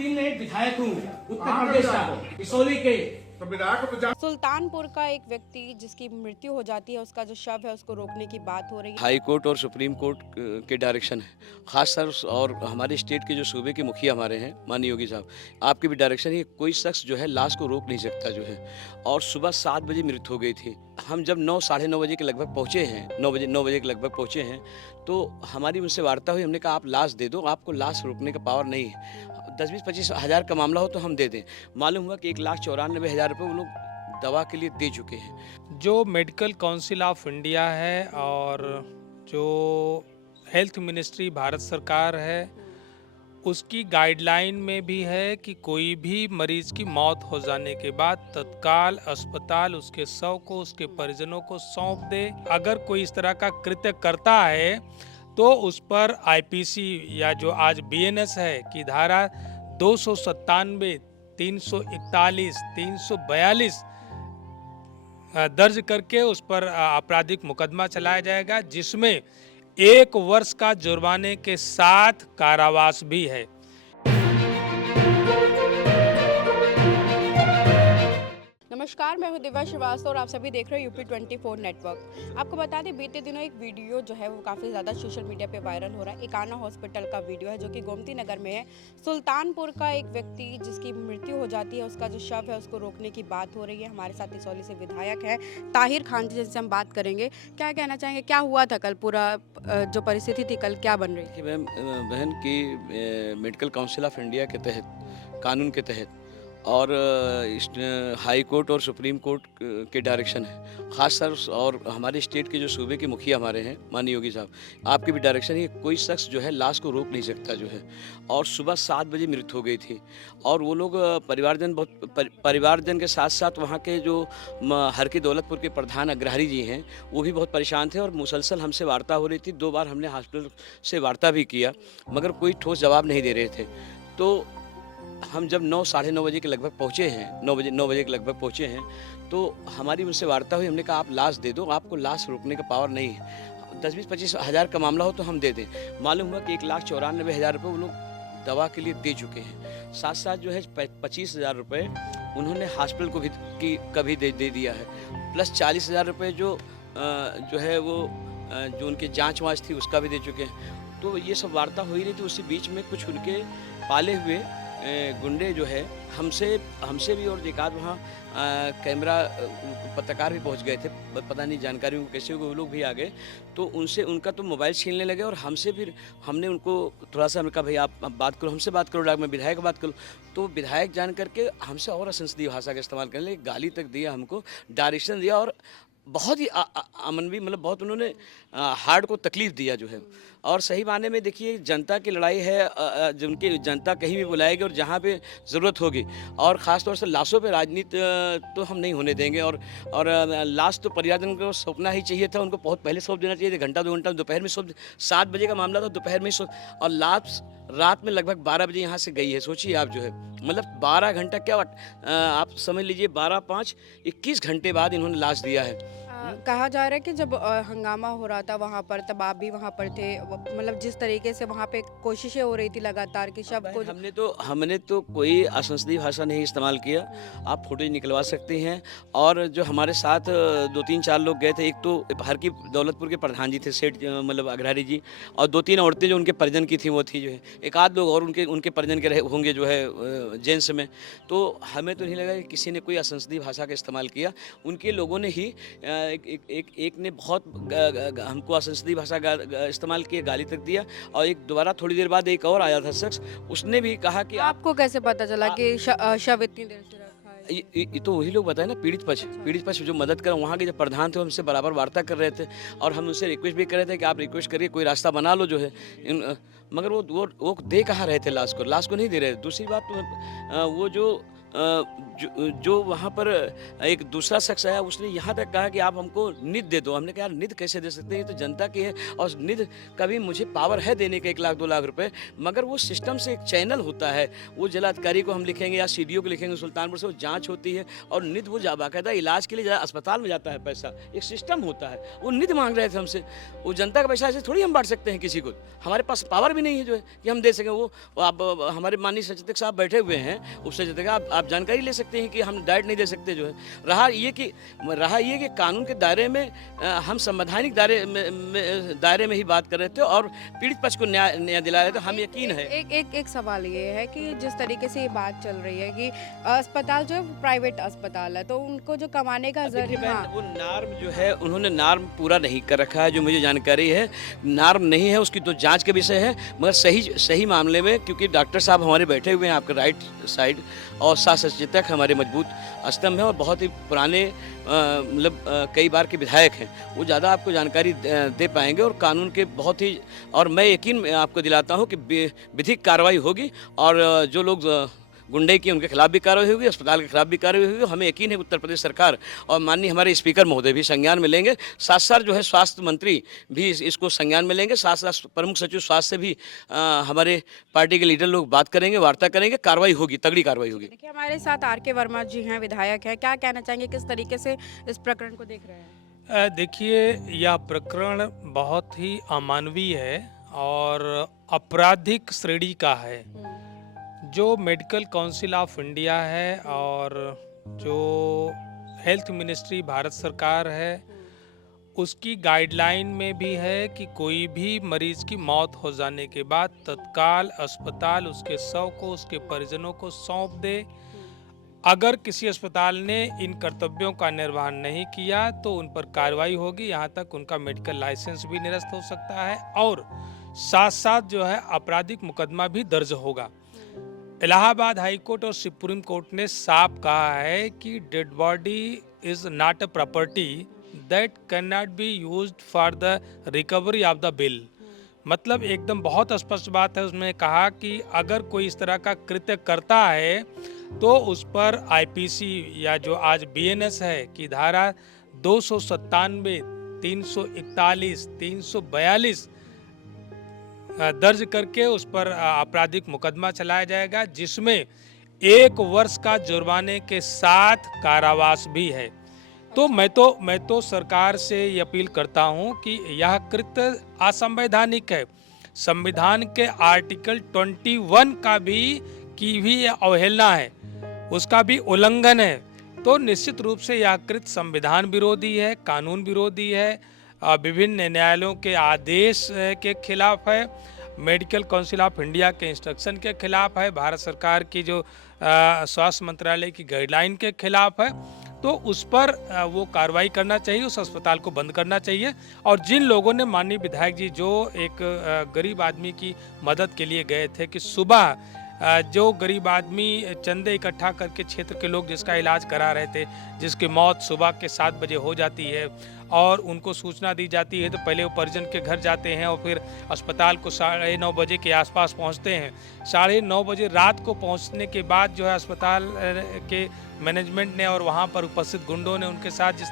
वकील ने एक विधायक हूँ उत्तर प्रदेश का किशोरी के। सुल्तानपुर का एक व्यक्ति जिसकी मृत्यु हो जाती है, उसका जो शव है उसको रोकने की बात हो रही है। हाई कोर्ट और सुप्रीम कोर्ट के डायरेक्शन है, खास सर और हमारे स्टेट के जो सूबे के मुखिया हमारे हैं माननीय योगी साहब, आपके भी डायरेक्शन है, कोई शख्स जो है लाश को रोक नहीं सकता जो है। और सुबह 7 बजे मृत्यु हो गई थी। हम जब 9 साढ़े 9 बजे के लगभग पहुँचे हैं, 9 बजे के लगभग पहुँचे हैं, तो हमारी उनसे वार्ता हुई। हमने कहा आप लाश दे दो, आपको लाश रोकने का पावर नहीं है। 10-20-25 हज़ार का मामला हो तो हम दे दें। मालूम हुआ कि 1,94,000 रुपये वो लोग दवा के लिए दे चुके हैं। जो मेडिकल काउंसिल ऑफ इंडिया है और जो हेल्थ मिनिस्ट्री भारत सरकार है, उसकी गाइडलाइन में भी है कि कोई भी मरीज की मौत हो जाने के बाद तत्काल अस्पताल उसके शव को उसके परिजनों को सौंप दे। अगर कोई इस तरह का कृत्य करता है तो उस पर आईपीसी या जो आज बीएनएस है की धारा 297, 341, 342 दर्ज करके उस पर आपराधिक मुकदमा चलाया जाएगा, जिसमें 1 वर्ष का जुर्माने के साथ कारावास भी है। नमस्कार, मैं हूं दिव्या श्रीवास्तव और आप सभी देख रहे हैं यूपी 24 नेटवर्क। आपको बता दें, बीते दिनों एक वीडियो जो है वो काफ़ी ज़्यादा सोशल मीडिया पे वायरल हो रहा है। एकाना हॉस्पिटल का वीडियो है जो कि गोमती नगर में है। सुल्तानपुर का एक व्यक्ति जिसकी मृत्यु हो जाती है, उसका जो शव है उसको रोकने की बात हो रही है। हमारे साथ इसौली से विधायक है ताहिर खान जी, जिनसे हम बात करेंगे। क्या कहना चाहेंगे, क्या हुआ था कल, पूरा जो परिस्थिति थी कल क्या बन रही थी? मैम बहन की मेडिकल काउंसिल ऑफ इंडिया के तहत, कानून के तहत और हाई कोर्ट और सुप्रीम कोर्ट के डायरेक्शन है, खास सर और हमारे स्टेट के जो सूबे के मुखिया हमारे हैं माननीय योगी साहब, आपके भी डायरेक्शन है, कोई शख्स जो है लाश को रोक नहीं सकता जो है। और सुबह 7 बजे मृत्यु हो गई थी। और वो लोग परिवारजन के साथ साथ वहाँ के जो हर की दौलतपुर के प्रधान अग्रहारी जी हैं, वो भी बहुत परेशान थे और मुसलसल हमसे वार्ता हो रही थी। 2 बार हमने हॉस्पिटल से वार्ता भी किया, मगर कोई ठोस जवाब नहीं दे रहे थे। तो हम जब 9 साढ़े 9 बजे के लगभग पहुँचे हैं, 9 बजे के लगभग पहुँचे हैं, तो हमारी उनसे वार्ता हुई। हमने कहा आप लाश दे दो, आपको लाश रोकने का पावर नहीं है। 10-20-25 हज़ार का मामला हो तो हम दे दें। मालूम हुआ कि 1,94,000 रुपये वो लोग दवा के लिए दे चुके हैं। साथ साथ जो है 25,000 रुपये उन्होंने हॉस्पिटल को भी दे दिया है, प्लस 40,000 रुपये जो है वो जो उनकी जाँच वाँच थी उसका भी दे चुके हैं। तो ये सब वार्ता हो ही रही थी। उसी बीच में कुछ उनके पाले हुए गुंडे जो है हमसे भी और एकाध वहाँ कैमरा पत्रकार भी पहुँच गए थे, पता नहीं जानकारी उनको कैसे वो लोग भी आ गए। तो उनका तो मोबाइल छीनने लगे और हमसे फिर हमने उनको थोड़ा सा कहा भाई आप बात करो, हमसे बात करो, मैं विधायक बात करूँ। तो विधायक जान करके हमसे और असंसदीय भाषा का इस्तेमाल करने लगे, गाली तक दिया, हमको डायरेक्शन दिया और बहुत ही अमनवी, मतलब बहुत उन्होंने हार्ट को तकलीफ़ दिया जो है। और सही माने में देखिए जनता की लड़ाई है, जिनकी जनता कहीं भी बुलाएगी और जहाँ पे ज़रूरत होगी, और ख़ास तौर से लाशों पे राजनीति तो हम नहीं होने देंगे। और लाश तो परिवारजन को सौंपना ही चाहिए था, उनको बहुत पहले सौंप देना चाहिए था, घंटा 2 घंटा दोपहर में सौंप। 7 बजे का मामला था, दोपहर में सौंप, और लाश रात में लगभग 12 बजे यहाँ से गई है। सोचिए आप जो है, मतलब 12 घंटा क्या आप समझ लीजिए, 12-5 21 घंटे बाद इन्होंने लाश दिया है। कहा जा रहा है कि जब हंगामा हो रहा था वहाँ पर, तब आप भी वहाँ पर थे, मतलब जिस तरीके से वहाँ पे कोशिशें हो रही थी लगातार कि शव को हमने तो कोई असंसदीय भाषा नहीं इस्तेमाल किया। आप फुटेज निकलवा सकते हैं। और जो हमारे साथ 2-3-4 लोग गए थे, एक तो हर की दौलतपुर के प्रधान जी थे, सेठ मतलब अग्रहारी जी, और 2-3 औरतें जो उनके परिजन की थी वो थी जो है, एक आध लोग और उनके परिजन के रहे होंगे जो है जेंट्स में। तो हमें तो नहीं लगा कि किसी ने कोई असंसदीय भाषा का इस्तेमाल किया। उनके लोगों ने ही एक ने बहुत हमको असंसदीय भाषा इस्तेमाल किया, गाली तक दिया। और एक दोबारा थोड़ी देर बाद एक और आया था शख्स, उसने भी कहा कि आपको कैसे पता चला कि शव इतनी देर से रखा है? ये तो वही लोग बताए ना, पीड़ित पक्ष जो मदद कर, वहाँ के जो प्रधान थे हमसे बराबर वार्ता कर रहे थे और हम उनसे रिक्वेस्ट भी कर रहे थे कि आप रिक्वेस्ट करिए, कोई रास्ता बना लो जो है। मगर वो दे कहाँ रहे थे, लाश को नहीं दे रहे। दूसरी बात वो जो जो वहाँ पर एक दूसरा शख्स आया, उसने यहाँ तक कहा कि आप हमको निध दे दो। हमने कहा यार निध कैसे दे सकते हैं, ये तो जनता की है, और निध का भी मुझे पावर है देने का 1 लाख 2 लाख रुपए, मगर वो सिस्टम से एक चैनल होता है, वो जिलाधिकारी को हम लिखेंगे या सीडीओ को लिखेंगे सुल्तानपुर से, वो जाँच होती है और निध वो बाकायदा इलाज के लिए अस्पताल में जाता है पैसा, एक सिस्टम होता है। वो निध मांग रहे थे हमसे, वो जनता का पैसा ऐसे थोड़ी हम बांट सकते हैं किसी को, हमारे पास पावर भी नहीं है जो है कि हम दे सकें। वो आप हमारे माननीय सचेतक साहब बैठे हुए हैं, उप सचेतक आप जानकारी ले सकते हैं कि हम डायरेक्ट नहीं दे सकते जो है। रहा ये कि कानून के दायरे में हम संवैधानिक दायरे में ही बात कर रहे थे और पीड़ित पक्ष को न्याय दिला रहे थे। हम यकीन है एक सवाल ये है कि जिस तरीके से ये बात चल रही है कि अस्पताल जो है वो प्राइवेट अस्पताल है, तो उनको जो कमाने का जरिया, वो नार्म जो है उन्होंने नार्म पूरा नहीं कर रखा है, जो मुझे जानकारी है नार्म नहीं है, उसकी तो जांच के विषय है, मगर सही मामले में, क्योंकि डॉक्टर साहब हमारे बैठे हुए हैं आपके राइट साइड और साथ सचेतक हमारे मजबूत स्तंभ हैं और बहुत ही पुराने मतलब कई बार के विधायक हैं, वो ज़्यादा आपको जानकारी दे पाएंगे और कानून के बहुत ही, और मैं यकीन आपको दिलाता हूँ कि विधिक कार्रवाई होगी और जो लोग गुंडे की उनके खिलाफ भी कार्रवाई होगी, अस्पताल के खिलाफ भी कार्रवाई होगी। हमें यकीन है उत्तर प्रदेश सरकार और माननीय हमारे स्पीकर महोदय भी संज्ञान में लेंगे, साथ साथ जो है स्वास्थ्य मंत्री भी इसको संज्ञान में लेंगे, साथ साथ प्रमुख सचिव स्वास्थ्य से भी हमारे पार्टी के लीडर लोग बात करेंगे, वार्ता करेंगे, कार्रवाई होगी, तगड़ी कार्रवाई होगी। देखिए हमारे साथ आर.के. वर्मा जी हैं, विधायक हैं, क्या कहना चाहेंगे, किस तरीके से इस प्रकरण को देख रहे हैं? देखिए, यह प्रकरण बहुत ही अमानवीय है और आपराधिक श्रेणी का है। जो मेडिकल काउंसिल ऑफ इंडिया है और जो हेल्थ मिनिस्ट्री भारत सरकार है, उसकी गाइडलाइन में भी है कि कोई भी मरीज की मौत हो जाने के बाद तत्काल अस्पताल उसके शव को उसके परिजनों को सौंप दे। अगर किसी अस्पताल ने इन कर्तव्यों का निर्वहन नहीं किया तो उन पर कार्रवाई होगी, यहाँ तक उनका मेडिकल लाइसेंस भी निरस्त हो सकता है और साथ साथ जो है आपराधिक मुकदमा भी दर्ज होगा। इलाहाबाद हाई कोर्ट और सुप्रीम कोर्ट ने साफ कहा है कि dead body is not a property that can not be used for the recovery of the bill. मतलब एकदम बहुत स्पष्ट बात है, उसमें कहा कि अगर कोई इस तरह का कृत्य करता है तो उस पर आईपीसी या जो आज बीएनएस है की धारा 297, 341, 342 दर्ज करके उस पर आपराधिक मुकदमा चलाया जाएगा, जिसमें 1 वर्ष का जुर्माने के साथ कारावास भी है। तो मैं तो सरकार से ये अपील करता हूं कि यह कृत्य असंवैधानिक है। संविधान के आर्टिकल 21 की भी अवहेलना है, उसका भी उल्लंघन है। तो निश्चित रूप से यह कृत्य संविधान विरोधी है, कानून विरोधी है, विभिन्न न्यायालयों के आदेश के खिलाफ है, मेडिकल काउंसिल ऑफ इंडिया के इंस्ट्रक्शन के खिलाफ है, भारत सरकार की जो स्वास्थ्य मंत्रालय की गाइडलाइन के खिलाफ है। तो उस पर वो कार्रवाई करना चाहिए, उस अस्पताल को बंद करना चाहिए। और जिन लोगों ने, माननीय विधायक जी जो एक गरीब आदमी की मदद के लिए गए थे कि सुबह जो गरीब आदमी चंदे इकट्ठा करके क्षेत्र के लोग जिसका इलाज करा रहे थे, जिसकी मौत सुबह के 7 बजे हो जाती है और उनको सूचना दी जाती है, तो पहले वो परिजन के घर जाते हैं और फिर अस्पताल को 9:30 बजे के आसपास पहुंचते हैं। 9:30 बजे रात को पहुंचने के बाद जो है अस्पताल के मैनेजमेंट ने और वहां पर उपस्थित गुंडों ने उनके साथ जिस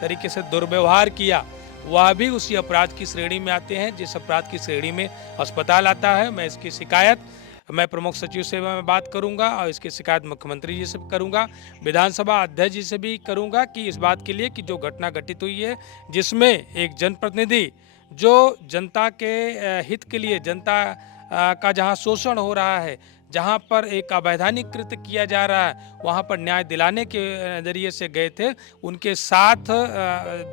तरीके से दुर्व्यवहार किया, वह भी उसी अपराध की श्रेणी में आते हैं जिस अपराध की श्रेणी में अस्पताल आता है। मैं इसकी शिकायत मैं प्रमुख सचिव से मैं बात करूंगा और इसकी शिकायत मुख्यमंत्री जी से करूंगा, विधानसभा अध्यक्ष जी से भी करूंगा कि इस बात के लिए कि जो घटना घटित हुई है जिसमें एक जनप्रतिनिधि जो जनता के हित के लिए, जनता का जहां शोषण हो रहा है, जहां पर एक अवैधानिक कृत्य किया जा रहा है, वहां पर न्याय दिलाने के नज़रिए से गए थे, उनके साथ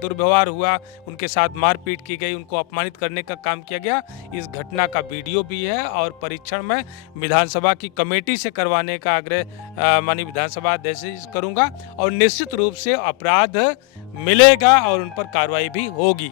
दुर्व्यवहार हुआ, उनके साथ मारपीट की गई, उनको अपमानित करने का काम किया गया। इस घटना का वीडियो भी है और परीक्षण में विधानसभा की कमेटी से करवाने का आग्रह माननीय विधानसभा अध्यक्ष से करूंगा और निश्चित रूप से अपराध मिलेगा और उन पर कार्रवाई भी होगी।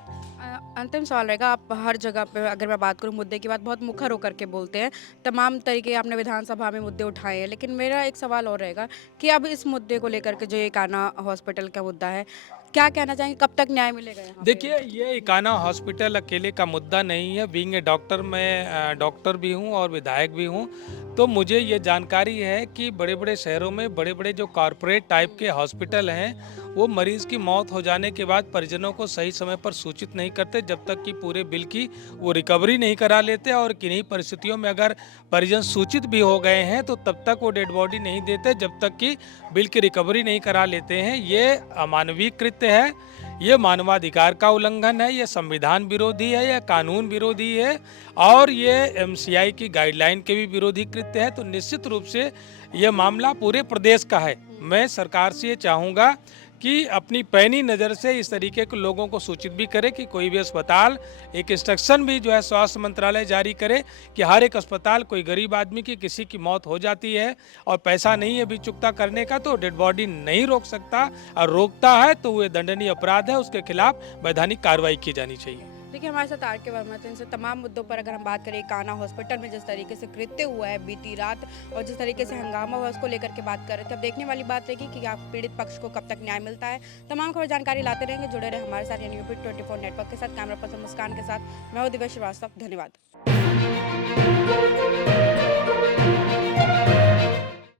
अंतिम सवाल रहेगा, आप हर जगह पे अगर मैं बात करूं मुद्दे की बात बहुत मुखर होकर के बोलते हैं, तमाम तरीके आपने विधानसभा में मुद्दे उठाए हैं, लेकिन मेरा एक सवाल और रहेगा कि अब इस मुद्दे को लेकर के जो ये कान्हा हॉस्पिटल का मुद्दा है, क्या कहना चाहेंगे, कब तक न्याय मिलेगा यहाँ पे? देखिए, ये इकाना हॉस्पिटल अकेले का मुद्दा नहीं है। बीइंग ए डॉक्टर, मैं डॉक्टर भी हूँ और विधायक भी हूँ, तो मुझे ये जानकारी है कि बड़े बड़े शहरों में बड़े बड़े जो कॉरपोरेट टाइप के हॉस्पिटल हैं, वो मरीज की मौत हो जाने के बाद परिजनों को सही समय पर सूचित नहीं करते, जब तक कि पूरे बिल की वो रिकवरी नहीं करा लेते। और किन्हीं परिस्थितियों में अगर परिजन सूचित भी हो गए हैं तो तब तक वो डेड बॉडी नहीं देते जब तक कि बिल की रिकवरी नहीं करा लेते हैं। ये अमानवीय कृत्य है, ये मानवाधिकार का उल्लंघन है, ये संविधान विरोधी है, ये कानून विरोधी है और ये एमसीआई की गाइडलाइन के भी विरोधी कृत्य है। तो निश्चित रूप से ये मामला पूरे प्रदेश का है। मैं सरकार से ये चाहूँगा कि अपनी पैनी नज़र से इस तरीके के लोगों को सूचित भी करे कि कोई भी अस्पताल, एक इंस्ट्रक्शन भी जो है स्वास्थ्य मंत्रालय जारी करे कि हर एक अस्पताल, कोई गरीब आदमी की किसी की मौत हो जाती है और पैसा नहीं है भी चुकता करने का, तो डेड बॉडी नहीं रोक सकता, और रोकता है तो वो दंडनीय अपराध है, उसके खिलाफ वैधानिक कार्रवाई की जानी चाहिए। देखिए, हमारे साथ आर के वर्मा थे। इनसे तमाम मुद्दों पर अगर हम बात करें, काना हॉस्पिटल में जिस तरीके से कृत्य हुआ है बीती रात और जिस तरीके से हंगामा हुआ, उसको लेकर के बात कर रहे थे। अब देखने वाली बात रहेगी कि आप पीड़ित पक्ष को कब तक न्याय मिलता है। तमाम खबर जानकारी लाते रहेंगे, जुड़े रहे हमारे साथ, यानी यूपी 24 नेटवर्क के साथ। कैमरा पर्सन मुस्कान के साथ मैं हूं दिव्या श्रीवास्तव। धन्यवाद।